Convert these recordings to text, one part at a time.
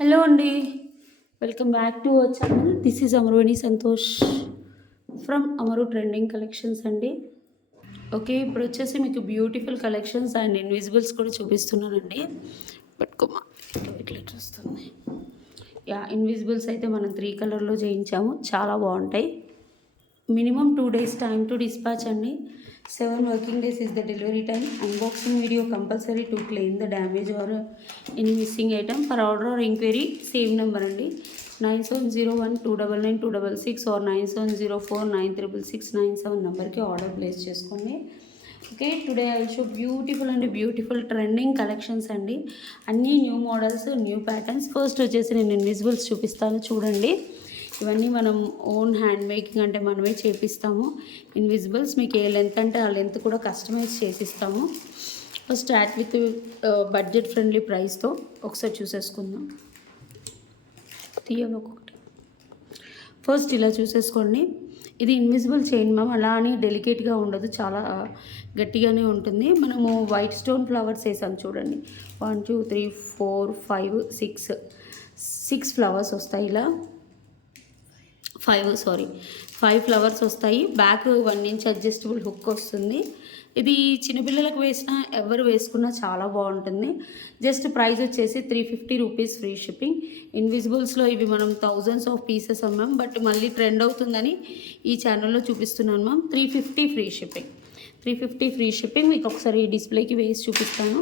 Hello అండి. Welcome back to our channel. This is Amaruveni Santosh from Amaru trending collections అండి. Okay, ఇప్పుడు వచ్చేసి మీకు బ్యూటిఫుల్ కలెక్షన్స్ అండ్ ఇన్విజిబుల్స్ కూడా చూపిస్తున్నానండి. పట్టుకోమా, ఇట్లా చూస్తుంది. ఇన్విజిబుల్స్ అయితే మనం 3 కలర్లో చేయించాము, చాలా బాగుంటాయి. Minimum 2 days time to dispatch అండి. 7 working days is the delivery time. Unboxing video compulsory to claim the damage or any missing item. For order or inquiry, same number అండి, 9701299266 or 9704966697 నెంబర్కి ఆర్డర్ ప్లేస్ చేసుకోండి. Okay, today I show beautiful trending collections అండి. అన్నీ new models, new patterns. First వచ్చేసి నేను ఇన్విజిబుల్స్ చూపిస్తాను, చూడండి. ఇవన్నీ మనం ఓన్ హ్యాండ్ మేకింగ్, అంటే మనమే చేపిస్తాము. ఇన్విజిబుల్స్ మీకు ఏ లెంత్ అంటే ఆ లెంత్ కూడా కస్టమైజ్ చేసిస్తాము. స్టార్ట్ విత్ బడ్జెట్ ఫ్రెండ్లీ ప్రైస్తో ఒకసారి చూసేసుకుందాం. తీయగా ఒక్కొక్కటి. ఫస్ట్ ఇలా చూసేసుకోండి. ఇది ఇన్విజిబుల్ చైన్ మ్యామ్, అలా అని డెలికేట్గా ఉండదు, చాలా గట్టిగానే ఉంటుంది. మనము వైట్ స్టోన్ ఫ్లవర్స్ వేసాం చూడండి. 1 2 3 4 5 6 ఫ్లవర్స్ వస్తాయి. ఇలా 5 ఫ్లవర్స్ వస్తాయి. బ్యాక్ 1 inch అడ్జస్టబుల్ హుక్ వస్తుంది. ఇది చిన్నపిల్లలకు వేసినా ఎవరు వేసుకున్నా చాలా బాగుంటుంది. జస్ట్ ప్రైస్ వచ్చేసి 350 రూపీస్, ఫ్రీ షిప్పింగ్. ఇన్విజిబుల్స్లో ఇవి మనం థౌజండ్స్ ఆఫ్ పీసెస్ అమ్మాం, బట్ మళ్ళీ ట్రెండ్ అవుతుందని ఈ ఛానల్లో చూపిస్తున్నాను ma'am. 350 free shipping. 350 free shipping. మీకు ఒకసారి డిస్ప్లేకి వేసి చూపిస్తాను,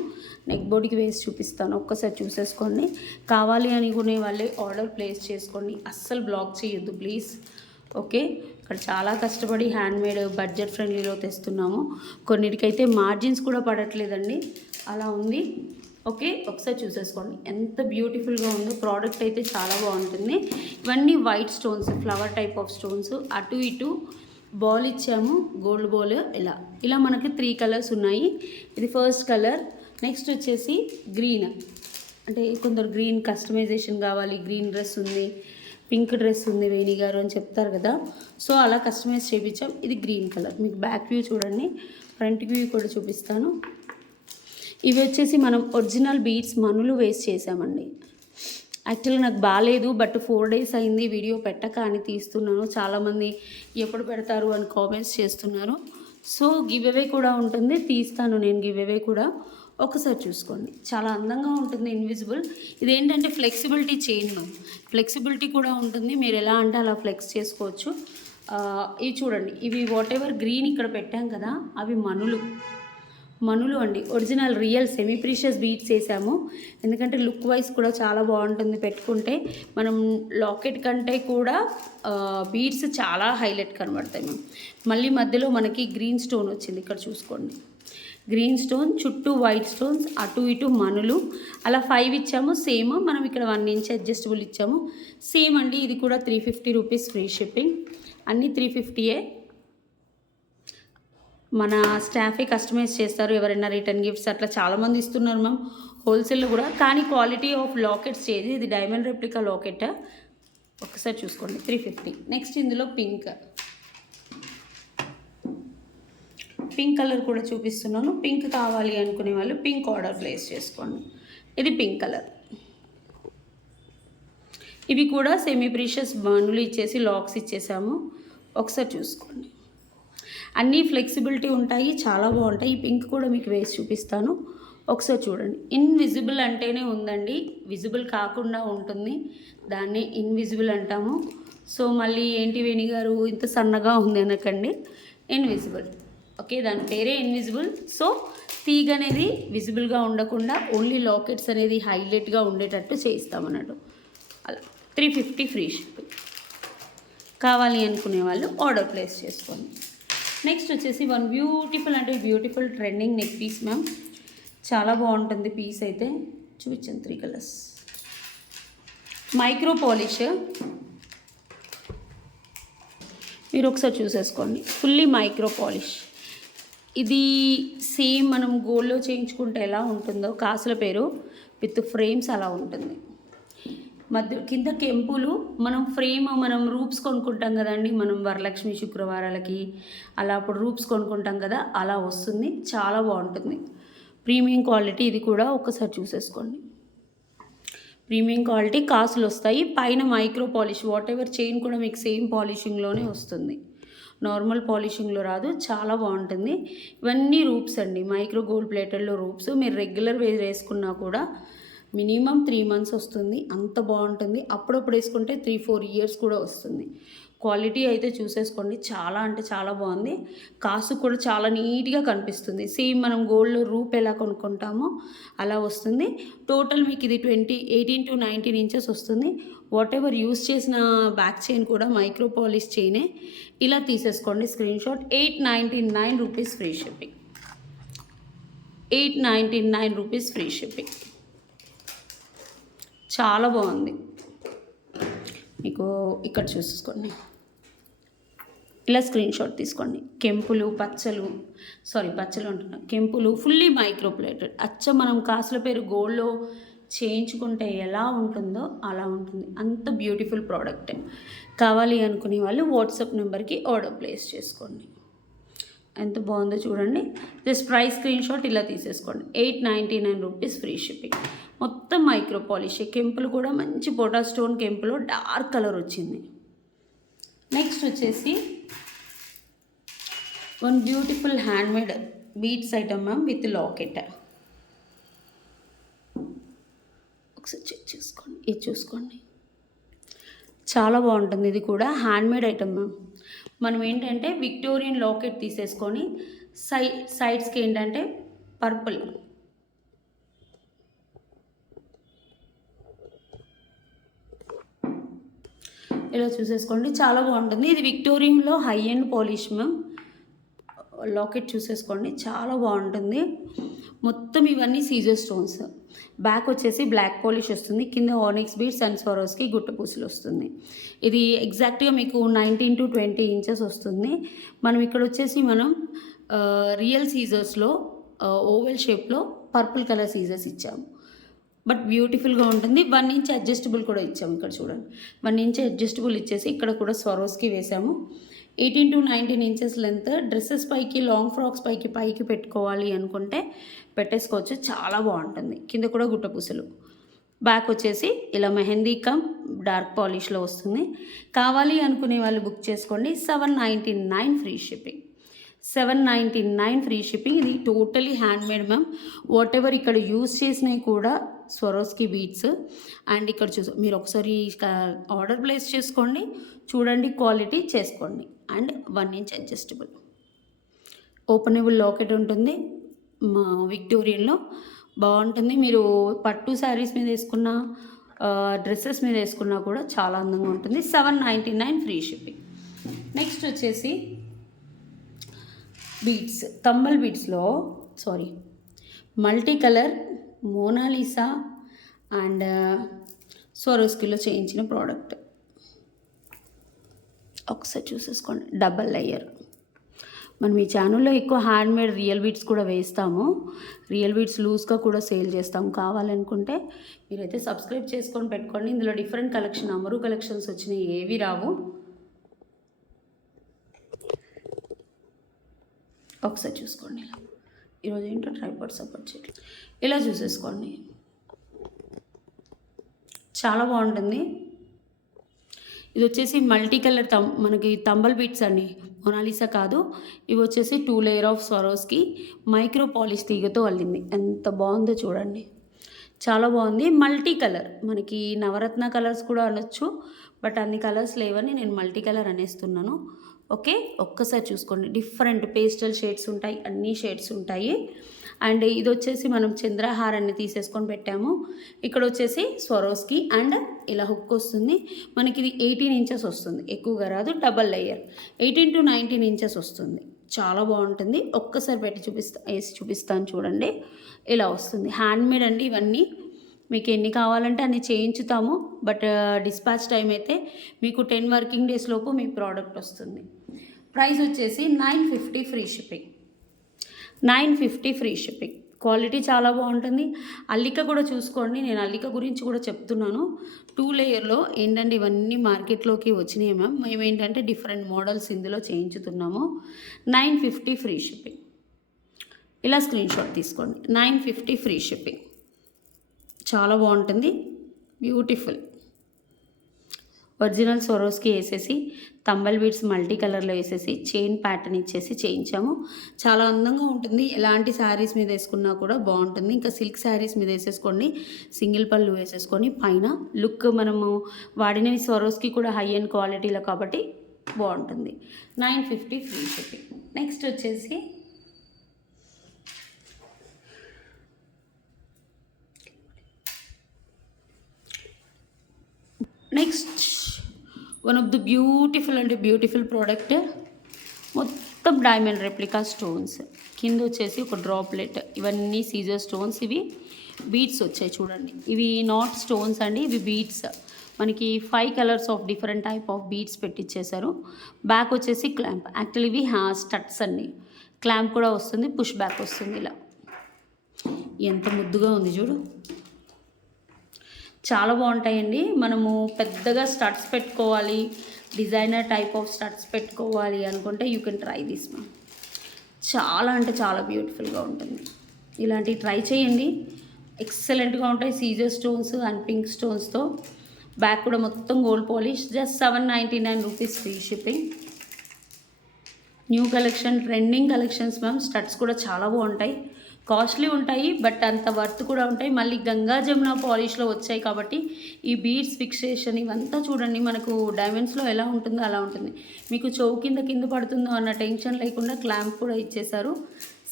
నెక్ బోర్డ్కి వేసి చూపిస్తాను, ఒక్కసారి చూసేసుకోండి. కావాలి అనుకునే వాళ్ళే ఆర్డర్ ప్లేస్ చేసుకోండి, అస్సలు బ్లాక్ చేయొద్దు ప్లీజ్. ఓకే, ఇక్కడ చాలా కష్టపడి హ్యాండ్మేడ్ బడ్జెట్ ఫ్రెండ్లీలో తెస్తున్నాము. కొన్నిటికైతే మార్జిన్స్ కూడా పడట్లేదండి, అలా ఉంది. ఓకే, ఒకసారి చూసేసుకోండి ఎంత బ్యూటిఫుల్గా ఉందో. ప్రోడక్ట్ అయితే చాలా బాగుంటుంది. ఇవన్నీ white stones, flower type of stones. అటు ఇటు బాల్ ఇచ్చాము, గోల్డ్ బాల్. ఇలా మనకి 3 కలర్స్ ఉన్నాయి. ఇది ఫస్ట్ కలర్. నెక్స్ట్ వచ్చేసి గ్రీన్, అంటే కొందరు గ్రీన్ కస్టమైజేషన్ కావాలి, గ్రీన్ డ్రెస్ ఉంది, పింక్ డ్రెస్ ఉంది వేణి గారు అని చెప్తారు కదా, సో అలా కస్టమైజ్ చేయించాం. ఇది గ్రీన్ కలర్. మీకు బ్యాక్ వ్యూ చూడండి, ఫ్రంట్ వ్యూ కూడా చూపిస్తాను. ఇవి వచ్చేసి మనం ఒరిజినల్ బీడ్స్ మనులు వేస్ట్ చేసామండి. యాక్చువల్గా నాకు బాగాలేదు, బట్ 4 days అయింది వీడియో పెట్టక అని తీస్తున్నాను. చాలామంది ఎప్పుడు పెడతారు అని కామెంట్స్ చేస్తున్నారు. సో గివ్ అవే కూడా ఉంటుంది, తీస్తాను నేను గివ్ అవే కూడా. ఒకసారి చూసుకోండి, చాలా అందంగా ఉంటుంది ఇన్విజిబుల్. ఇదేంటంటే ఫ్లెక్సిబిలిటీ చైన్, ఫ్లెక్సిబిలిటీ కూడా ఉంటుంది. మీరు ఎలా అంటే అలా ఫ్లెక్స్ చేసుకోవచ్చు. ఇవి చూడండి, ఇవి వాట్ ఎవర్ గ్రీన్ ఇక్కడ పెట్టాం కదా, అవి మనులు అండి. Original real semi precious beads వేసాము, ఎందుకంటే లుక్ వైజ్ కూడా చాలా బాగుంటుంది పెట్టుకుంటే. మనం లాకెట్ కంటే కూడా బీడ్స్ చాలా హైలైట్ కనబడతాయి మ్యామ్. మళ్ళీ మధ్యలో మనకి గ్రీన్ స్టోన్ వచ్చింది, ఇక్కడ చూసుకోండి. గ్రీన్ స్టోన్ చుట్టూ వైట్ స్టోన్స్, అటు ఇటు మనులు. అలా 5 ఇచ్చాము. సేమ్ మనం ఇక్కడ 1 inch అడ్జస్టబుల్ ఇచ్చాము, సేమ్ అండి. ఇది కూడా 350 రూపీస్, ఫ్రీ షిప్పింగ్. అన్నీ 350ఏ. మన స్టాఫే కస్టమైజ్ చేస్తారు. ఎవరైనా రిటర్న్ గిఫ్ట్స్ అట్లా చాలామంది ఇస్తున్నారు మ్యామ్, హోల్సేల్లో కూడా. కానీ క్వాలిటీ ఆఫ్ లాకెట్స్ చేసి, ఇది డైమండ్ రెప్లికా లాకెట్, ఒకసారి చూసుకోండి. 350. నెక్స్ట్ ఇందులో పింక్ కలర్ కూడా చూపిస్తున్నాను. పింక్ కావాలి అనుకునే వాళ్ళు పింక్ ఆర్డర్ ప్లేస్ చేసుకోండి. ఇది పింక్ కలర్. ఇవి కూడా సెమీ ప్రీషియస్ మనులు ఇచ్చేసి లాక్స్ ఇచ్చేసాము, ఒకసారి చూసుకోండి. అన్నీ ఫ్లెక్సిబిలిటీ ఉంటాయి, చాలా బాగుంటాయి. ఈ పింక్ కూడా మీకు వేసి చూపిస్తాను, ఒకసారి చూడండి. ఇన్విజిబుల్ అంటేనే ఉందండి, విజిబుల్ కాకుండా ఉంటుంది, దాన్ని ఇన్విజిబుల్ అంటాము. సో మళ్ళీ ఏంటి వేణి గారు ఇంత సన్నగా ఉంది అనకండి, ఇన్విజిబుల్. ఓకే, దాని పేరే ఇన్విజిబుల్. సో తీగ అనేది విజిబుల్గా ఉండకుండా ఓన్లీ లాకెట్స్ అనేది హైలైట్గా ఉండేటట్టు చేయిస్తామన్నట్టు. అలా 350 ఫ్రీ షిప్పింగ్. కావాలి అనుకునే వాళ్ళు ఆర్డర్ ప్లేస్ చేసుకోండి. నెక్స్ట్ వచ్చేసి one beautiful trending neck piece ma'am, చాలా బాగుంటుంది పీస్ అయితే. చూపించాను 3 కలర్స్. మైక్రో పాలిష్, మీరు ఒకసారి చూసేసుకోండి. Fully micro polish. ఇది సేమ్ మనం గోల్డ్లో చేయించుకుంటే ఎలా ఉంటుందో, కాసుల పేరు విత్ ఫ్రేమ్స్ అలా ఉంటుంది. మధ్య కింద కెంపులు. మనం రూప్స్ కొనుక్కుంటాం కదండి, మనం వరలక్ష్మి శుక్రవారాలకి అలా అప్పుడు రూప్స్ కొనుక్కుంటాం కదా, అలా వస్తుంది. చాలా బాగుంటుంది, ప్రీమియం క్వాలిటీ. ఇది కూడా ఒకసారి చూసేసుకోండి. ప్రీమియం క్వాలిటీ కాసులు వస్తాయి. పైన micro polish, what ever chain కూడా మీకు సేమ్ పాలిషింగ్లోనే వస్తుంది, నార్మల్ పాలిషింగ్లో రాదు. చాలా బాగుంటుంది. ఇవన్నీ రూప్స్ అండి, మైక్రో గోల్డ్ ప్లేటెడ్లో రూప్స్. మీరు రెగ్యులర్ వేసుకున్నా కూడా మినిమం 3 months వస్తుంది, అంత బాగుంటుంది. అప్పుడప్పుడు వేసుకుంటే 3-4 years కూడా వస్తుంది. క్వాలిటీ అయితే చూసేసుకోండి, చాలా అంటే చాలా బాగుంది. కాసు కూడా చాలా నీట్గా కనిపిస్తుంది. సేమ్ మనం గోల్డ్లో రూప్ ఎలా కొనుక్కుంటామో అలా వస్తుంది. టోటల్ మీకు ఇది 18 to 19 inches వస్తుంది. వాట్ ఎవర్ యూస్ చేసిన బ్యాక్ చైన్ కూడా మైక్రో పాలిష్ చైనే. ఇలా తీసేసుకోండి screen shot. 899 rupees free shipping. 899 rupees free shipping. చాలా బాగుంది. మీకు ఇక్కడ చూసుకోండి, ఇలా స్క్రీన్ షాట్ తీసుకోండి. కెంపులు పచ్చలు అంటున్నా, కెంపులు ఫుల్లీ మైక్రో ప్లేటెడ్. అచ్చ మనం కాసుల పేరు గోల్డ్లో చేయించుకుంటే ఎలా ఉంటుందో అలా ఉంటుంది, అంత బ్యూటిఫుల్ ప్రోడక్ట్. కావాలి అనుకునే వాళ్ళు వాట్సాప్ నెంబర్కి ఆర్డర్ ప్లేస్ చేసుకోండి. ఎంత బాగుందో చూడండి. జస్ట్ ప్రైస్ స్క్రీన్ షాట్ ఇలా తీసేసుకోండి. 899 రూపీస్ ఫ్రీ షిప్పింగ్. మొత్తం మైక్రో పాలిష్. కెంపులు కూడా మంచి పోటా స్టోన్ కెంపులో డార్క్ కలర్ వచ్చింది. నెక్స్ట్ వచ్చేసి one beautiful handmade beads item ma'am with locket. ఒకసారి చెక్ చేసుకోండి, ఇది చూసుకోండి, చాలా బాగుంటుంది. ఇది కూడా హ్యాండ్మేడ్ ఐటమ్ మ్యామ్. మనం ఏంటంటే విక్టోరియన్ లాకెట్ తీసేసుకొని సైడ్స్కి ఏంటంటే పర్పుల్, ఇలా చూసేసుకోండి, చాలా బాగుంటుంది. ఇది విక్టోరియన్లో high end polish ma'am. Locket చూసేసుకోండి, చాలా బాగుంటుంది. మొత్తం ఇవన్నీ సీజర్ స్టోన్స్. బ్యాక్ వచ్చేసి బ్లాక్ పాలిష్ వస్తుంది, కింద ఆనిక్స్ బీడ్స్ అండ్ స్వరోస్కి గుట్ట పూసలు వస్తుంది. ఇది ఎగ్జాక్ట్గా మీకు 19 to 20 inches వస్తుంది. మనం ఇక్కడ వచ్చేసి రియల్ సీజర్స్లో ఓవెల్ షేప్లో పర్పుల్ కలర్ సీజర్స్ ఇచ్చాము. బట్ బ్యూటిఫుల్గా ఉంటుంది. 1 inch అడ్జస్టబుల్ కూడా ఇచ్చాము. ఇక్కడ చూడండి, 1 inch అడ్జస్టబుల్ ఇచ్చేసి ఇక్కడ కూడా స్వరోస్కి వేసాము. 18 to 19 inches లెంత్. డ్రెస్సెస్ పైకి, లాంగ్ ఫ్రాక్స్ పైకి పెట్టుకోవాలి అనుకుంటే పెట్టేసుకోవచ్చు, చాలా బాగుంటుంది. కింద కూడా గుట్టపూసలు. బ్యాక్ వచ్చేసి ఇలా మెహందీ కమ్ డార్క్ పాలిష్లో వస్తుంది. కావాలి అనుకునే వాళ్ళు బుక్ చేసుకోండి. 799 ఫ్రీ షిప్పింగ్. 799 free shipping. ఇది totally handmade ma'am. Whatever ఇక్కడ యూస్ చేసినవి కూడా స్వరోస్కి బీట్స్. అండ్ ఇక్కడ మీరు ఒకసారి ఆర్డర్ ప్లేస్ చేసుకోండి, చూడండి, క్వాలిటీ చేసుకోండి. And 1 inch adjustable openable locket ఉంటుంది. మా విక్టోరియన్లో బాగుంటుంది. మీరు పట్టు శారీస్ మీద వేసుకున్న, డ్రెస్సెస్ మీద వేసుకున్నా కూడా చాలా అందంగా ఉంటుంది. 799 ఫ్రీ షిప్పింగ్. నెక్స్ట్ వచ్చేసి బీడ్స్, తంబల్ బీడ్స్లో మల్టీ కలర్ మోనాలిసా అండ్ స్వరోస్కిలో చేయించిన ప్రోడక్ట్. ఒకసారి చూసేసుకోండి, డబల్ లేయర్. మనం ఈ ఛానల్లో ఎక్కువ హ్యాండ్మేడ్ రియల్ బీడ్స్ కూడా వేస్తాము. రియల్ బీడ్స్ లూజ్గా కూడా సేల్ చేస్తాము. కావాలనుకుంటే మీరైతే సబ్స్క్రైబ్ చేసుకొని పెట్టుకోండి. ఇందులో డిఫరెంట్ కలెక్షన్, అమరు కలెక్షన్స్ వచ్చినాయి, ఏవి రావు. ఒకసారి చూసుకోండి. ఈరోజు ఏంటో ట్రైపాడ్ సపోర్ట్ చేయట్లేదు. ఇలా చూసేసుకోండి, చాలా బాగుంటుంది. ఇది వచ్చేసి మల్టీ కలర్ మనకి తంబల్ బీట్స్ అండి, మొనాలిసా కాదు. ఇవి వచ్చేసి 2 layer of Swarovski micro polish తీగతో అల్లింది. ఎంత బాగుందో చూడండి, చాలా బాగుంది. మల్టీ కలర్, మనకి నవరత్న కలర్స్ కూడా అనొచ్చు, బట్ అన్ని కలర్స్ లేవని నేను మల్టీ కలర్ అనేస్తున్నాను. ఓకే, ఒక్కసారి చూసుకోండి. డిఫరెంట్ పేస్టల్ షేడ్స్ ఉంటాయి, అన్ని షేడ్స్ ఉంటాయి. అండ్ ఇది వచ్చేసి మనం చంద్రహారాన్ని తీసేసుకొని పెట్టాము. ఇక్కడ వచ్చేసి స్వరోస్కి అండ్ ఇలా హుక్ వస్తుంది. మనకి ఇది 18 inches వస్తుంది, ఎక్కువగా రాదు. డబల్ లేయర్ 18 to 19 inches వస్తుంది. చాలా బాగుంటుంది. ఒక్కసారి పెట్టి వేసి చూపిస్తాను చూడండి, ఇలా వస్తుంది. హ్యాండ్మేడ్ అండి ఇవన్నీ. మీకు ఎన్ని కావాలంటే అన్ని చేయించుతాము, బట్ డిస్పాచ్ టైం అయితే మీకు 10 working days లోపు మీ ప్రోడక్ట్ వస్తుంది. ప్రైస్ వచ్చేసి 950 free shipping. 950 free shipping. Quality చాలా బాగుంటుంది. అల్లిక కూడా చూసుకోండి, నేను అల్లిక గురించి కూడా చెప్తున్నాను. 2 layerలో ఏంటంటే ఇవన్నీ మార్కెట్లోకి వచ్చినాయి మ్యామ్. మేము ఏంటంటే డిఫరెంట్ మోడల్స్ ఇందులో చేయించుతున్నాము. 950 ఫ్రీ షిప్పింగ్. ఇలా స్క్రీన్ షాట్ తీసుకోండి. 950 ఫ్రీ షిప్పింగ్. చాలా బాగుంటుంది. బ్యూటిఫుల్ ఒరిజినల్ సొరోస్కి వేసేసి తంబల్ బీడ్స్ మల్టీ కలర్లో వేసేసి చైన్ ప్యాటర్న్ ఇచ్చేసి చేయించాము. చాలా అందంగా ఉంటుంది. ఎలాంటి శారీస్ మీద వేసుకున్నా కూడా బాగుంటుంది. ఇంకా సిల్క్ శారీస్ మీద వేసేసుకోండి, సింగిల్ పళ్ళు వేసేసుకొని పైన లుక్ మనము వాడినవి సొరోస్కి కూడా హై అండ్ క్వాలిటీలో కాబట్టి బాగుంటుంది. 950 ఫ్రీ షిప్పింగ్. నెక్స్ట్ వచ్చేసి one of the beautiful product, మొత్తం డైమండ్ రెప్లికా స్టోన్స్, కింద వచ్చేసి ఒక డ్రాప్లెట్, ఇవన్నీ సీజర్ స్టోన్స్. ఇవి బీడ్స్ వచ్చాయి చూడండి, ఇవి నాట్ స్టోన్స్ అండి, ఇవి బీడ్స్. మనకి 5 colours of different type of beads పెట్టించేశారు. బ్యాక్ వచ్చేసి క్లాంప్, యాక్చువల్లీ ఇవి స్టడ్స్ అండి, క్లాంప్ కూడా వస్తుంది, పుష్ బ్యాక్ వస్తుంది. ఇలా ఎంత ముద్దుగా ఉంది చూడు, చాలా బాగుంటాయండి. మనము పెద్దగా స్టడ్స్ పెట్టుకోవాలి, డిజైనర్ టైప్ ఆఫ్ స్టడ్స్ పెట్టుకోవాలి అనుకుంటే you can try this ma'am. చాలా అంటే చాలా బ్యూటిఫుల్గా ఉంటుంది. ఇలాంటివి ట్రై చేయండి, ఎక్సలెంట్గా ఉంటాయి. సీజర్ స్టోన్స్ అండ్ పింక్ స్టోన్స్తో. బ్యాక్ కూడా మొత్తం gold polish. Just 799 rupees free shipping. New collection, trending collections ma'am. Studs కూడా చాలా బాగుంటాయి, కాస్ట్లీ ఉంటాయి, బట్ అంత వర్త్ కూడా ఉంటాయి. మళ్ళీ గంగా జమున పాలిష్లో వచ్చాయి కాబట్టి ఈ బీడ్స్ ఫిక్సేషన్ ఇవంతా చూడండి, మనకు డైమండ్స్లో ఎలా ఉంటుందో అలా ఉంటుంది. మీకు చెవు కింద పడుతుందో అన్న టెన్షన్ లేకుండా క్లాంప్ కూడా ఇచ్చేశారు.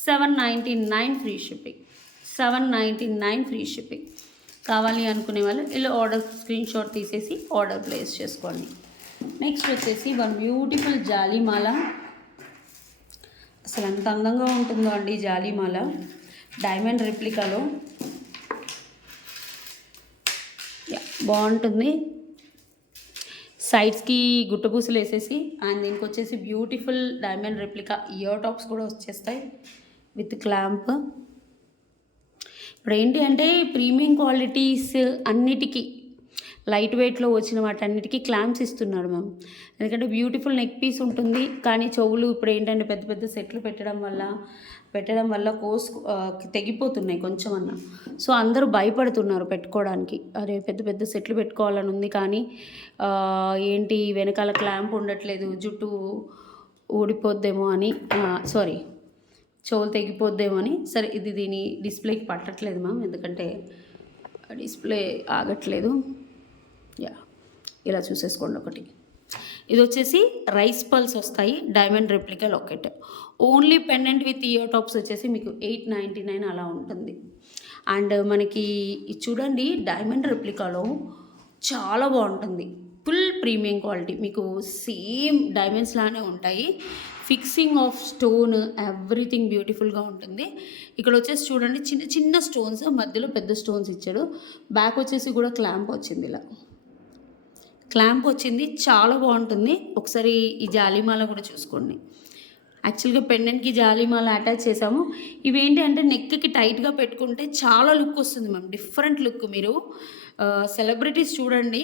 799 ఫ్రీ షిప్పింగ్. 799 free shipping. కావాలి అనుకునే వాళ్ళు ఇలా ఆర్డర్ స్క్రీన్ షాట్ తీసేసి ఆర్డర్ ప్లేస్ చేసుకోండి. నెక్స్ట్ వచ్చేసి వన్ బ్యూటిఫుల్ జాలీమాల. అసలు ఎంత అందంగా ఉంటుందో అండి జాలీమాల, డైమండ్ రెప్లికాలో. బాగుంటుంది. సైడ్స్కి గుట్టపూసలు వేసేసి అండ్ దీనికి వచ్చేసి beautiful diamond replica ear tops కూడా వచ్చేస్తాయి విత్ క్లాంప్. ఇప్పుడు ఏంటి అంటే ప్రీమియం క్వాలిటీస్ అన్నిటికీ లైట్ వెయిట్లో వచ్చిన వాటన్నిటికీ క్లాంప్స్ ఇస్తున్నాడు మ్యామ్. ఎందుకంటే బ్యూటిఫుల్ నెక్ పీస్ ఉంటుంది, కానీ చెవులు ఇప్పుడు ఏంటంటే పెద్ద పెద్ద సెట్లు పెట్టడం వల్ల తెగిపోతున్నాయి కొంచెం అన్న. సో అందరూ భయపడుతున్నారు పెట్టుకోవడానికి. అరే పెద్ద పెద్ద సెట్లు పెట్టుకోవాలని ఉంది, కానీ ఏంటి వెనకాల క్లాంప్ ఉండట్లేదు, జుట్టు ఊడిపోద్దేమో అని, చెవులు తెగిపోద్దేమో అని. సరే ఇది దీని డిస్ప్లేకి పట్టట్లేదు మ్యామ్, ఎందుకంటే డిస్ప్లే ఆగట్లేదు. ఇలా చూసేసుకోండి. ఒకటి ఇది వచ్చేసి రైస్ పల్స్ వస్తాయి, diamond replica locket. Only pendant with ear tops వచ్చేసి మీకు 899 అలా ఉంటుంది. అండ్ మనకి చూడండి డైమండ్ రెప్లికాలో చాలా బాగుంటుంది, ఫుల్ ప్రీమియం క్వాలిటీ, మీకు సేమ్ డైమండ్స్ లానే ఉంటాయి. ఫిక్సింగ్ ఆఫ్ స్టోన్ ఎవ్రీథింగ్ బ్యూటిఫుల్గా ఉంటుంది. ఇక్కడ వచ్చేసి చూడండి చిన్న చిన్న స్టోన్స్, మధ్యలో పెద్ద స్టోన్స్ ఇచ్చాడు. బ్యాక్ వచ్చేసి కూడా క్లాంప్ వచ్చింది, ఇలా క్లాంప్ వచ్చింది, చాలా బాగుంటుంది. ఒకసారి ఈ జాలీమాల కూడా చూసుకోండి. యాక్చువల్గా పెండెంట్కి జాలీమాల అటాచ్ చేసాము. ఇవేంటి అంటే నెక్కి టైట్గా పెట్టుకుంటే చాలా లుక్ వస్తుంది మ్యామ్, డిఫరెంట్ లుక్. మీరు సెలబ్రిటీస్ చూడండి,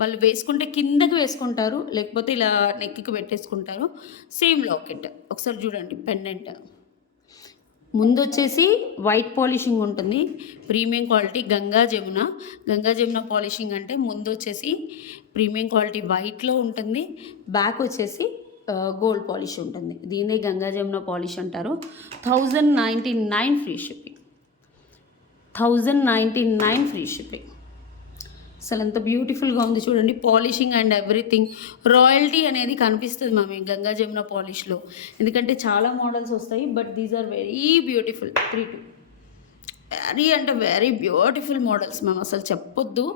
వాళ్ళు వేసుకుంటే కిందకి వేసుకుంటారు, లేకపోతే ఇలా నెక్కి పెట్టేసుకుంటారు. Same locket. ఒకసారి చూడండి పెండెంట్. ముందు వచ్చేసి వైట్ పాలిషింగ్ ఉంటుంది, premium quality Ganga Jamuna polishing అంటే ముందు వచ్చేసి ప్రీమియం క్వాలిటీ వైట్లో ఉంటుంది, బ్యాక్ వచ్చేసి గోల్డ్ పాలిష్ ఉంటుంది. దీన్నే గంగా జమున పాలిష్ అంటారు. 1099 ఫ్రీ షిప్పింగ్. 1099 free shipping. అసలు ఎంత బ్యూటిఫుల్గా ఉంది చూడండి, పాలిషింగ్ అండ్ ఎవ్రీథింగ్. రాయల్టీ అనేది కనిపిస్తుంది మ్యామ్ ఈ గంగా జమున పాలిష్లో, ఎందుకంటే చాలా మోడల్స్ వస్తాయి, but these are very beautiful. 32 very beautiful models ma'am, అసలు చెప్పొద్దు.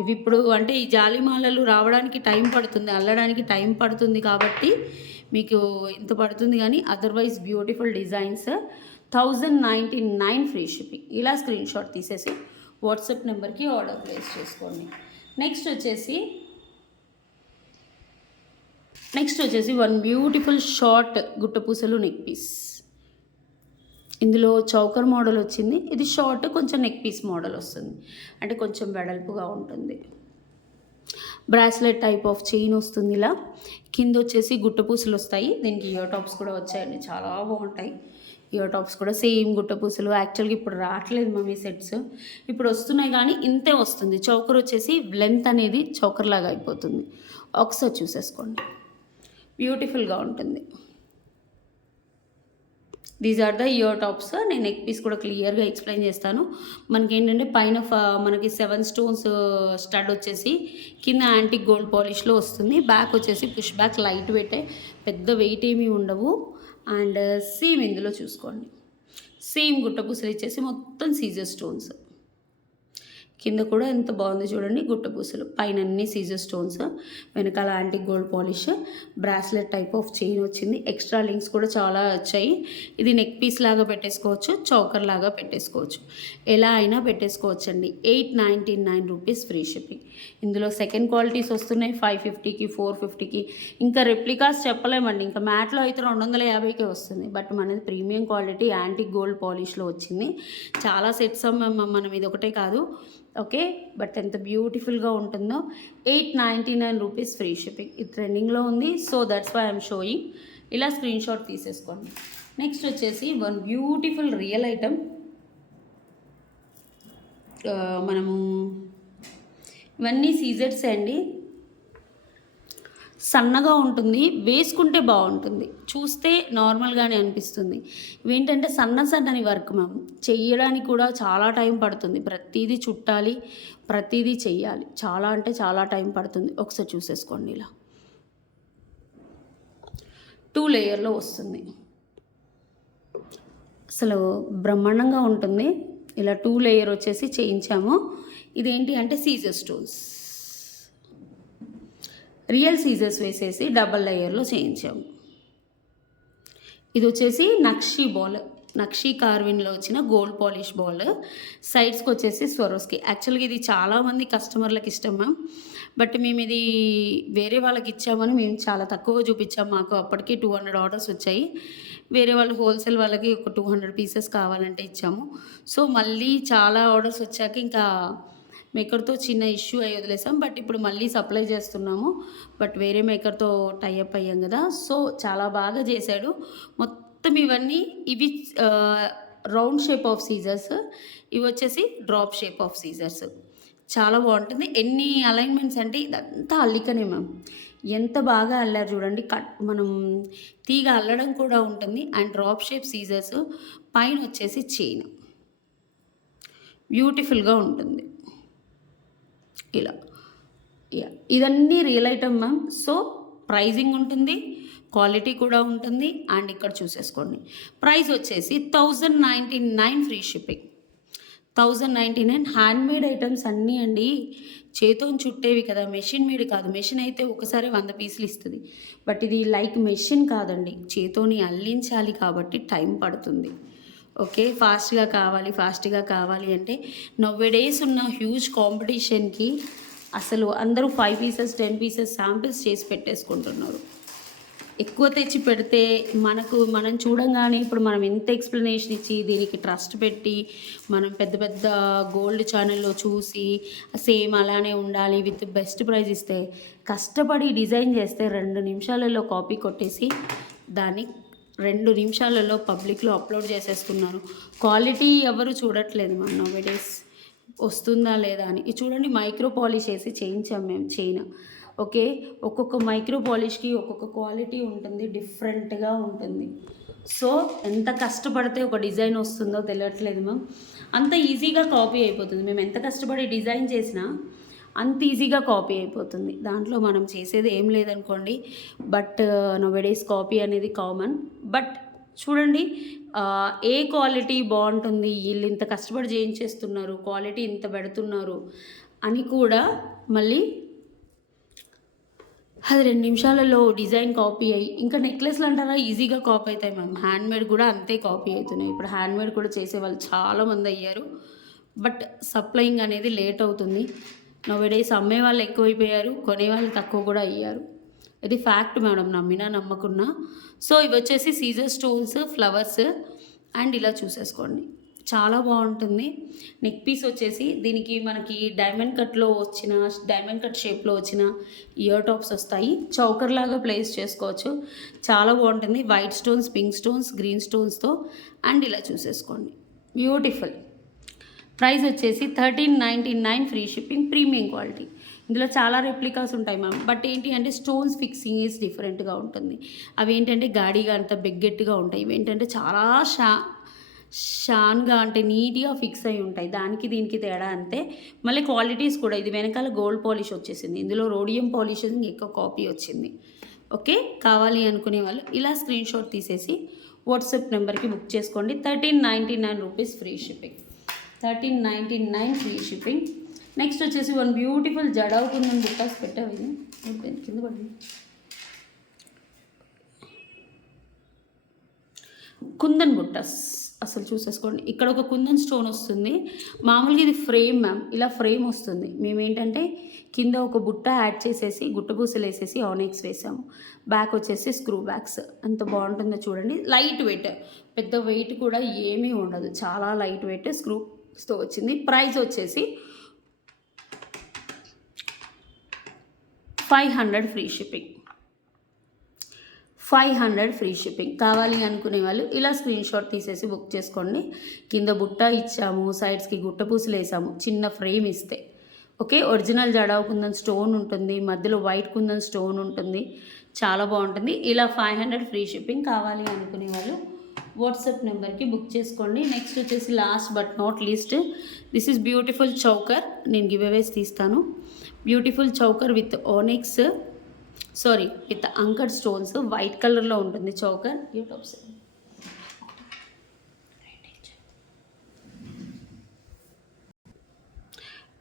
ఇవి ఇప్పుడు అంటే ఈ జాలిమాలలు రావడానికి టైం పడుతుంది, అల్లడానికి టైం పడుతుంది కాబట్టి మీకు ఇంత పడుతుంది, కానీ otherwise beautiful designs. 1099 free shipping. ఇలా స్క్రీన్ షాట్ తీసేసి వాట్సాప్ నెంబర్కి ఆర్డర్ ప్లేస్ చేసుకోండి. నెక్స్ట్ వచ్చేసి వన్ బ్యూటిఫుల్ షార్ట్ గుట్టపూసలు నెక్ పీస్. ఇందులో చౌకర్ మోడల్ వచ్చింది, ఇది షార్ట్ కొంచెం నెక్ పీస్ మోడల్ వస్తుంది, అంటే కొంచెం వెడల్పుగా ఉంటుంది. బ్రాస్లెట్ టైప్ ఆఫ్ చైన్ వస్తుంది. ఇలా కింద వచ్చేసి గుట్టపూసలు వస్తాయి, దీనికి ఇయర్ టాప్స్ కూడా వచ్చాయండి, చాలా బాగుంటాయి. ఇయర్ టాప్స్ కూడా సేమ్ గుట్టపూసలు. యాక్చువల్గా ఇప్పుడు రావట్లేదు మమ్మీ సెట్స్, ఇప్పుడు వస్తున్నాయి కానీ ఇంతే వస్తుంది. చౌకర్ వచ్చేసి లెంత్ అనేది చౌకర్ లాగా అయిపోతుంది. ఒకసారి చూసేసుకోండి, బ్యూటిఫుల్గా ఉంటుంది. These are the ear tops. నేను నెక్ పీస్ కూడా క్లియర్గా ఎక్స్ప్లెయిన్ చేస్తాను. మనకి ఏంటంటే పైన మనకి 7 స్టోన్స్ స్టడ్ వచ్చేసి కింద యాంటిక్ గోల్డ్ పాలిష్లో వస్తుంది. బ్యాక్ వచ్చేసి పుష్ బ్యాక్ లైట్ వెయిటే, పెద్ద వెయిట్ ఏమీ ఉండవు. అండ్ సేమ్ ఇందులో చూసుకోండి, సేమ్ గుట్టపూసలు ఇచ్చేసి మొత్తం సీజర్ స్టోన్స్. కింద కూడా ఎంత బాగుంది చూడండి, గుట్టపూసలు, పైన అన్ని సీజర్ స్టోన్స్, వెనకాల antique gold polish, bracelet type of chain వచ్చింది. ఎక్స్ట్రా లింక్స్ కూడా చాలా వచ్చాయి. ఇది నెక్ పీస్ లాగా పెట్టేసుకోవచ్చు, చౌకర్ లాగా పెట్టేసుకోవచ్చు, ఎలా అయినా పెట్టేసుకోవచ్చు అండి. 899 రూపీస్ ఫ్రీ షిప్పింగ్. ఇందులో సెకండ్ క్వాలిటీస్ వస్తున్నాయి 550కి, 450కి. ఇంకా రెప్లికాస్ చెప్పలేమండి, ఇంకా మ్యాట్లో అయితే 250కే వస్తుంది. బట్ మనది ప్రీమియం క్వాలిటీ యాంటిక్ గోల్డ్ పాలిష్లో వచ్చింది. చాలా సెట్స్ మనం ఇది ఒకటే కాదు, ఓకే. బట్ ఎంత బ్యూటిఫుల్గా ఉంటుందో. 899 రూపీస్ ఫ్రీ షిప్పింగ్. ఇది ట్రెండింగ్లో ఉంది, so that's why I'm showing. ఇలా స్క్రీన్ షాట్ తీసేసుకోండి. నెక్స్ట్ వచ్చేసి వన్ బ్యూటిఫుల్ రియల్ ఐటమ్. మనము ఇవన్నీ సీజర్స్ అండి, సన్నగా ఉంటుంది, వేసుకుంటే బాగుంటుంది, చూస్తే నార్మల్గానే అనిపిస్తుంది. ఇవేంటంటే సన్నని వర్క్ మ్యామ్, చెయ్యడానికి కూడా చాలా టైం పడుతుంది. ప్రతిదీ చుట్టాలి, ప్రతిదీ చెయ్యాలి, చాలా అంటే చాలా టైం పడుతుంది. ఒకసారి చూసేసుకోండి, ఇలా 2 లేయర్లో వస్తుంది. అసలు బ్రహ్మాండంగా ఉంటుంది. ఇలా 2 లేయర్ వచ్చేసి చేయించాము. ఇదేంటి అంటే సీజర్ స్టోన్స్, రియల్ సీజర్స్ వేసేసి డబల్ లేయర్లో చేయించాము. ఇది వచ్చేసి నక్షీ బాల్, నక్షీ కార్విన్లో వచ్చిన గోల్డ్ పాలిష్ బాల్. సైడ్స్కి వచ్చేసి స్వరోస్కి. యాక్చువల్గా ఇది చాలామంది కస్టమర్లకు ఇష్టం మ్యామ్, బట్ మేము ఇది వేరే వాళ్ళకి ఇచ్చామని మేము చాలా తక్కువ చూపించాము. మాకు అప్పటికి 200 ఆర్డర్స్ వచ్చాయి. వేరే వాళ్ళు హోల్సేల్ వాళ్ళకి ఒక 200 పీసెస్ కావాలంటే ఇచ్చాము. సో మళ్ళీ చాలా ఆర్డర్స్ వచ్చాక ఇంకా మేకర్తో చిన్న ఇష్యూ అయ్యి వదిలేసాం. బట్ ఇప్పుడు మళ్ళీ సప్లై చేస్తున్నాము. బట్ వేరే మేకర్తో టైఅప్ అయ్యాం కదా, సో చాలా బాగా చేశాడు. మొత్తం ఇవన్నీ ఇవి రౌండ్ షేప్ ఆఫ్ సీజర్స్, ఇవి వచ్చేసి డ్రాప్ షేప్ ఆఫ్ సీజర్స్. చాలా బాగుంటుంది. ఎన్ని అలైన్మెంట్స్ అంటే ఇదంతా అల్లికనే మ్యామ్, ఎంత బాగా అల్లారు చూడండి. మనం తీగ అల్లడం కూడా ఉంటుంది. అండ్ డ్రాప్ షేప్ సీజర్స్, పైన వచ్చేసి చైన్, బ్యూటిఫుల్గా ఉంటుంది ఇలా. ఇదన్నీ real item ma'am. So pricing ఉంటుంది, క్వాలిటీ కూడా ఉంటుంది. అండ్ ఇక్కడ చూసేసుకోండి, ప్రైస్ వచ్చేసి 1099 ఫ్రీ షిప్పింగ్. 1099. హ్యాండ్మేడ్ ఐటమ్స్ అన్నీ అండి, చేతో చుట్టేవి కదా, మెషిన్ మేడ్ కాదు. మెషిన్ అయితే ఒకసారి 100 పీసులు ఇస్తుంది. బట్ ఇది లైక్ మెషిన్ కాదండి, చేతోని అల్లించాలి కాబట్టి టైం పడుతుంది. ఓకే, ఫాస్ట్గా కావాలి అంటే నవ్వేడేస్ ఉన్న హ్యూజ్ కాంపిటీషన్కి అసలు అందరూ 5 పీసెస్ 10 పీసెస్ శాంపిల్స్ చేసి పెట్టేసుకుంటున్నారు. ఎక్కువ తెచ్చి పెడితే మనం చూడంగానే ఇప్పుడు మనం ఎంత ఎక్స్ప్లెనేషన్ ఇచ్చి దీనికి ట్రస్ట్ పెట్టి మనం పెద్ద గోల్డ్ ఛానల్లో చూసి సేమ్ అలానే ఉండాలి విత్ బెస్ట్ ప్రైస్ ఇస్తే, కష్టపడి డిజైన్ చేస్తే 2 నిమిషాలలో కాపీ కొట్టేసి దాన్ని 2 నిమిషాలలో పబ్లిక్లో అప్లోడ్ చేసేస్తున్నారు. క్వాలిటీ ఎవరు చూడట్లేదు మన నౌవేడేస్, వస్తుందా లేదా అని. ఇది చూడండి, మైక్రో పాలిష్ వేసి చేయించాం మేము చైన్. ఓకే, ఒక్కొక్క మైక్రో పాలిష్కి ఒక్కొక్క క్వాలిటీ ఉంటుంది, డిఫరెంట్గా ఉంటుంది. సో ఎంత కష్టపడితే ఒక డిజైన్ వస్తుందో తెలియట్లేదు మ్యామ్. అంత ఈజీగా కాపీ అయిపోతుంది. మేము ఎంత కష్టపడి డిజైన్ చేసినా అంత ఈజీగా కాపీ అయిపోతుంది. దాంట్లో మనం చేసేది ఏం లేదనుకోండి. బట్ నౌవేడేస్ కాపీ అనేది కామన్. బట్ చూడండి, ఏ క్వాలిటీ బాగుంటుంది, వీళ్ళు ఇంత కష్టపడి చేయించేస్తున్నారు, క్వాలిటీ ఇంత పెడుతున్నారు అని కూడా మళ్ళీ అది 2 నిమిషాలలో డిజైన్ కాపీ అయ్యి, ఇంకా నెక్లెస్లు అంటారా ఈజీగా కాపీ అవుతాయి మ్యామ్. హ్యాండ్మేడ్ కూడా అంతే కాపీ అవుతున్నాయి. ఇప్పుడు హ్యాండ్మేడ్ కూడా చేసే వాళ్ళు చాలామంది అయ్యారు. బట్ సప్లయింగ్ అనేది లేట్ అవుతుంది. నౌవేడేస్ అమ్మే వాళ్ళు ఎక్కువైపోయారు, కొనేవాళ్ళు తక్కువ కూడా అయ్యారు. ఇది ఫ్యాక్ట్ మేడం, నమ్మినా నమ్మకున్నా. సో ఇవి వచ్చేసి సీజర్ స్టోన్స్, ఫ్లవర్స్. అండ్ ఇలా చూసేసుకోండి, చాలా బాగుంటుంది. నెక్ పీస్ వచ్చేసి దీనికి మనకి డైమండ్ కట్ షేప్లో వచ్చిన ఇయర్ టాప్స్ వస్తాయి. చౌకర్ లాగా ప్లేస్ చేసుకోవచ్చు. చాలా బాగుంటుంది. White stones, pink stones, green స్టోన్స్తో. అండ్ ఇలా చూసేసుకోండి, బ్యూటిఫుల్. ప్రైస్ వచ్చేసి 1399 ఫ్రీ షిప్పింగ్, ప్రీమియం క్వాలిటీ. ఇందులో చాలా రెప్లికాస్ ఉంటాయి మ్యామ్. బట్ ఏంటి అంటే స్టోన్స్ ఫిక్సింగ్ ఈజ్ డిఫరెంట్గా ఉంటుంది. అవి ఏంటంటే గాడిగా అంత బెగ్గెట్గా ఉంటాయి. ఇవి ఏంటంటే చాలా షాన్గా అంటే నీట్గా ఫిక్స్ అయి ఉంటాయి. దానికి దీనికి తేడా అంతే. మళ్ళీ క్వాలిటీస్ కూడా, ఇది వెనకాల గోల్డ్ పాలిష్ వచ్చేసింది, ఇందులో రోడియం పాలిష్ ఎక్కువ కాపీ వచ్చింది. ఓకే, కావాలి అనుకునే వాళ్ళు ఇలా స్క్రీన్ షాట్ తీసేసి వాట్సాప్ నెంబర్కి బుక్ చేసుకోండి. 1399 rupees free shipping, 1399 free shipping. Next వచ్చేసి వన్ బ్యూటిఫుల్ జడవుకుందని బుట్టాస్ పెట్టావు. ఇది కింద పడింది. కుందన్ బుట్టాస్ అసలు చూసేసుకోండి. ఇక్కడ ఒక కుందన్ స్టోన్ వస్తుంది. మామూలుగా ఇది ఫ్రేమ్ మ్యామ్, ఇలా ఫ్రేమ్ వస్తుంది. మేము ఏంటంటే కింద ఒక బుట్ట యాడ్ చేసేసి గుట్టపూసలు వేసేసి ఆనెక్స్ వేసాము. బ్యాక్ వచ్చేసి స్క్రూ బ్యాగ్స్. ఎంత బాగుంటుందో చూడండి. లైట్ వెయిట్, పెద్ద వెయిట్ కూడా ఏమీ ఉండదు, చాలా లైట్ వెయిట్ స్క్రూస్తో వచ్చింది. ప్రైస్ వచ్చేసి 500 ఫ్రీ షిప్పింగ్, 500 ఫ్రీ షిప్పింగ్. కావాలి అనుకునే వాళ్ళు ఇలా స్క్రీన్ షాట్ తీసేసి బుక్ చేసుకోండి. కింద బుట్ట ఇచ్చాము, సైడ్స్కి గుట్టపూసలు వేసాము, చిన్న ఫ్రేమ్ ఇస్తే. Okay, original jadau kundan stone ఉంటుంది, మధ్యలో వైట్ కుందన్ స్టోన్ ఉంటుంది, చాలా బాగుంటుంది. ఇలా 500 ఫ్రీ షిప్పింగ్. కావాలి అనుకునే వాళ్ళు వాట్సాప్ నెంబర్కి బుక్ చేసుకోండి. నెక్స్ట్ వచ్చేసి last but not least, this is beautiful choker. నేను గివ్ అవేస్ తీస్తాను. Beautiful choker with onyx, with anchor stones, white కలర్లో ఉంటుంది చౌకర్. యూట్యూబ్స్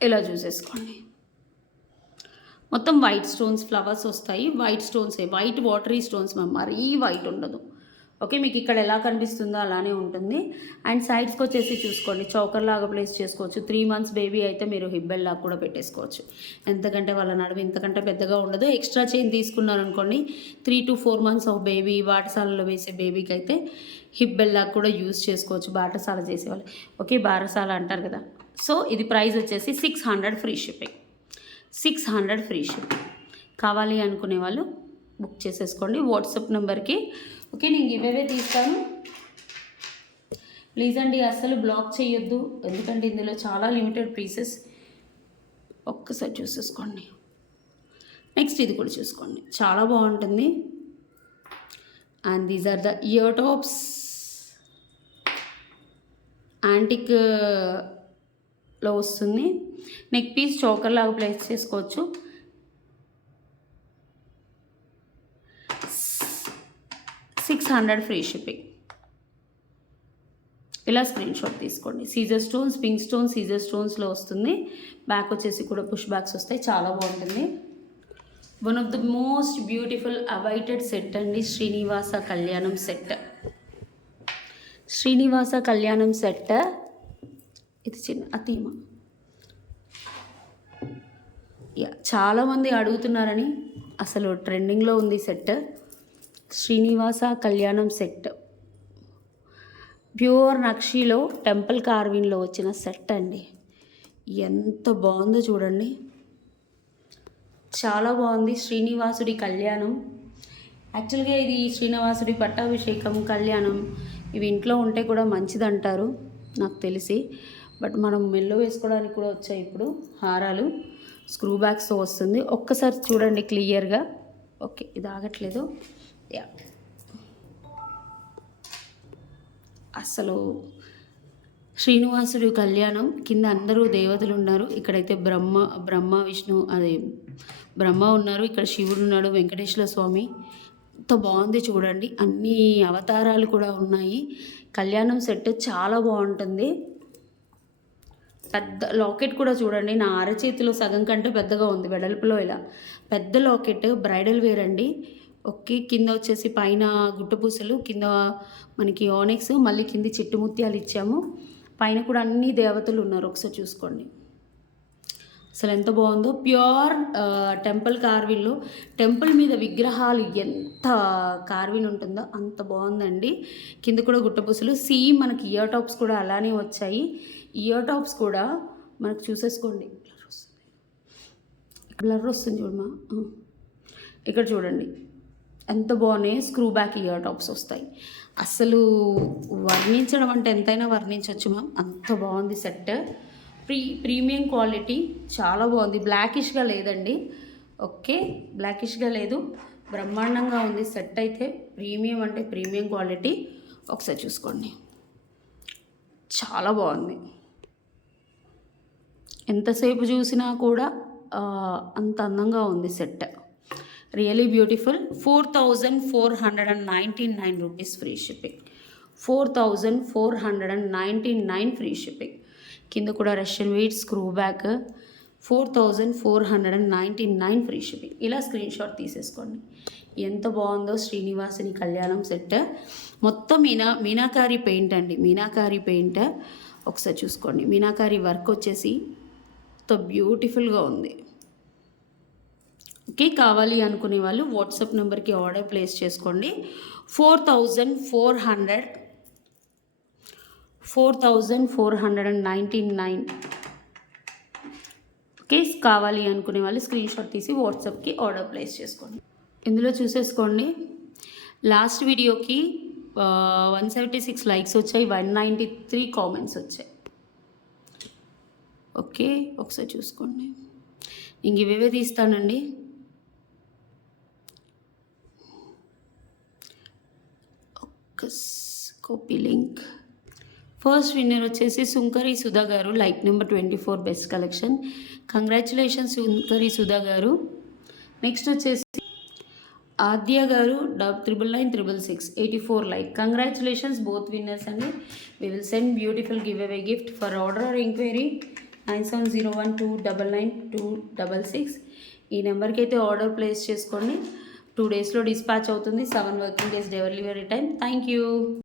ఇలా చూసేసుకోండి. మొత్తం వైట్ స్టోన్స్, ఫ్లవర్స్ వస్తాయి. వైట్ స్టోన్సే, వైట్ వాటరీ స్టోన్స్ మ్యామ్, మరీ వైట్ ఉండదు. ఓకే, మీకు ఇక్కడ ఎలా కనిపిస్తుందో అలానే ఉంటుంది. అండ్ సైడ్స్కి వచ్చేసి చూసుకోండి, చౌకర్ లాగా ప్లేస్ చేసుకోవచ్చు. 3 months బేబీ అయితే మీరు హిబ్బెల్ లాగా కూడా పెట్టేసుకోవచ్చు. ఎంతకంటే వాళ్ళ నడుము ఇంతకంటే పెద్దగా ఉండదు. ఎక్స్ట్రా చైన్ తీసుకున్నారనుకోండి, 3 to 4 months ఆఫ్ బేబీ, బాటసాలలో వేసే బేబీకి అయితే హిబ్బెల్ లాగా కూడా యూజ్ చేసుకోవచ్చు, బాటసాల చేసేవాళ్ళు. ఓకే, బారసాల అంటారు కదా. సో ఇది ప్రైస్ వచ్చేసి 600 ఫ్రీ షిప్పింగ్, 600 ఫ్రీ షిప్పింగ్. కావాలి అనుకునే వాళ్ళు బుక్ చేసేసుకోండి వాట్సాప్ నెంబర్కి. ఓకే, నేను గివ్ తీస్తాను. ప్లీజ్ అండి అస్సలు బ్లాక్ చేయొద్దు, ఎందుకంటే ఇందులో చాలా లిమిటెడ్ పీసెస్. ఒక్కసారి చూసేసుకోండి. నెక్స్ట్ ఇది కూడా చూసుకోండి, చాలా బాగుంటుంది. And these are the ear tops. యాంటిక్లో వస్తుంది. నెక్ పీస్ చౌకర్ లాగా ప్లేస్ చేసుకోవచ్చు. 600 ఫ్రీ షిప్పింగ్. ఇలా స్క్రీన్ షాట్ తీసుకోండి. CZ stones, pink stones, CZ స్టోన్స్లో వస్తుంది. బ్యాక్ వచ్చేసి కూడా పుష్ బ్యాక్స్ వస్తాయి, చాలా బాగుంటుంది. One of the most beautiful awaited set అండి, శ్రీనివాస కళ్యాణం సెట్. శ్రీనివాస కళ్యాణం సెట్. ఇది చిన్న అతీమ. చాలామంది అడుగుతున్నారని అసలు ట్రెండింగ్లో ఉంది set. Srinivasa Kalyanam set, pure నక్షీలో temple కార్వింగ్లో వచ్చిన సెట్ అండి. ఎంత బాగుందో చూడండి, చాలా బాగుంది. శ్రీనివాసుడి కళ్యాణం. యాక్చువల్గా ఇది శ్రీనివాసుడి పట్టాభిషేకం, కళ్యాణం ఇవి ఇంట్లో ఉంటే కూడా మంచిదంటారు నాకు తెలిసి. బట్ మనం మెల్లో వేసుకోవడానికి కూడా వచ్చాయి ఇప్పుడు హారాలు. స్క్రూ బ్యాగ్స్తో వస్తుంది. ఒక్కసారి చూడండి క్లియర్గా. ఓకే, ఇది ఆగట్లేదు. అసలు శ్రీనివాసుడి కళ్యాణం కింద అందరూ దేవతలు ఉన్నారు. ఇక్కడైతే బ్రహ్మ విష్ణు బ్రహ్మ ఉన్నారు, ఇక్కడ శివుడు ఉన్నాడు, వెంకటేశ్వర స్వామి. ఎంత బాగుంది చూడండి, అన్ని అవతారాలు కూడా ఉన్నాయి. కళ్యాణం సెట్ చాలా బాగుంటుంది. పెద్ద లాకెట్ కూడా చూడండి, నా అరచేతిలో సగం కంటే పెద్దగా ఉంది వెడల్పులో. ఇలా పెద్ద లాకెట్, బ్రైడల్ వేర్ అండి. ఓకే, కింద వచ్చేసి పైన గుట్టపూసలు, కింద మనకి ఆనెక్స్, మళ్ళీ కింది చిట్టు ముత్యాలు ఇచ్చాము. పైన కూడా అన్ని దేవతలు ఉన్నారు, ఒకసారి చూసుకోండి. అసలు ఎంత బాగుందో. ప్యూర్ టెంపుల్ కార్విన్లో టెంపుల్ మీద విగ్రహాలు ఎంత కార్విన్ ఉంటుందో అంత బాగుందండి. కింద కూడా గుట్టపూసలు. సేమ్ మనకి ఇయర్ టాప్స్ కూడా అలానే వచ్చాయి. ఇయర్ టాప్స్ కూడా మనకు చూసేసుకోండి, బ్లర్ వస్తుంది చూడమా, ఇక్కడ చూడండి ఎంత బాగున్నాయి. స్క్రూ బ్యాక్ ఇయర్ టాప్స్ వస్తాయి. అసలు వర్ణించడం అంటే ఎంతైనా వర్ణించవచ్చు మ్యామ్, అంత బాగుంది సెట్. ప్రీమియం క్వాలిటీ, చాలా బాగుంది. బ్లాకిష్గా లేదండి, ఓకే, బ్లాకిష్గా లేదు, బ్రహ్మాండంగా ఉంది సెట్ అయితే. ప్రీమియం అంటే ప్రీమియం క్వాలిటీ. ఒకసారి చూసుకోండి, చాలా బాగుంది. ఎంతసేపు చూసినా కూడా అంత అందంగా ఉంది set. Really beautiful. 4499 rupees free shipping. 4499 free shipping. కింద కూడా Russian wheat screw back. 4499 free shipping. ఇలా స్క్రీన్ షాట్ తీసేసుకోండి. ఎంత బాగుందో శ్రీనివాసిని కళ్యాణం సెట్. మొత్తం మీనాకారి పెయింట్ అండి, మీనాకారి పెయింట్. ఒకసారి చూసుకోండి, మీనాకారి వర్క్ వచ్చేసి ఎంత బ్యూటిఫుల్గా ఉంది. ఓకే, కావాలి అనుకునే వాళ్ళు వాట్సాప్ నెంబర్కి ఆర్డర్ ప్లేస్ చేసుకోండి. 4499. ఓకే, కావాలి అనుకునే వాళ్ళు స్క్రీన్ షాట్ తీసి వాట్సాప్కి ఆర్డర్ ప్లేస్ చేసుకోండి. ఇందులో చూసేసుకోండి, లాస్ట్ వీడియోకి 176 లైక్స్ వచ్చాయి, 193 కామెంట్స్ వచ్చాయి. ఓకే, ఒకసారి చూసుకోండి. ఇంక ఇవే తీస్తానండి. Copy link. ఫస్ట్ విన్నర్ వచ్చేసి Sunkari Sudha garu, like number 24, best collection. Congratulations Sunkari Sudha గారు. నెక్స్ట్ వచ్చేసి ఆద్య గారు 99966, 84 లైక్. కంగ్రాచులేషన్స్ బోత్ విన్నర్స్ అండి. We will send beautiful giveaway gift. For order or enquiry 9701299266. ఈ నెంబర్కి అయితే ఆర్డర్ ప్లేస్ చేసుకోండి. 2 డేస్లో డిస్పాచ్ అవుతుంది. 7 working days delivery time. Thank you.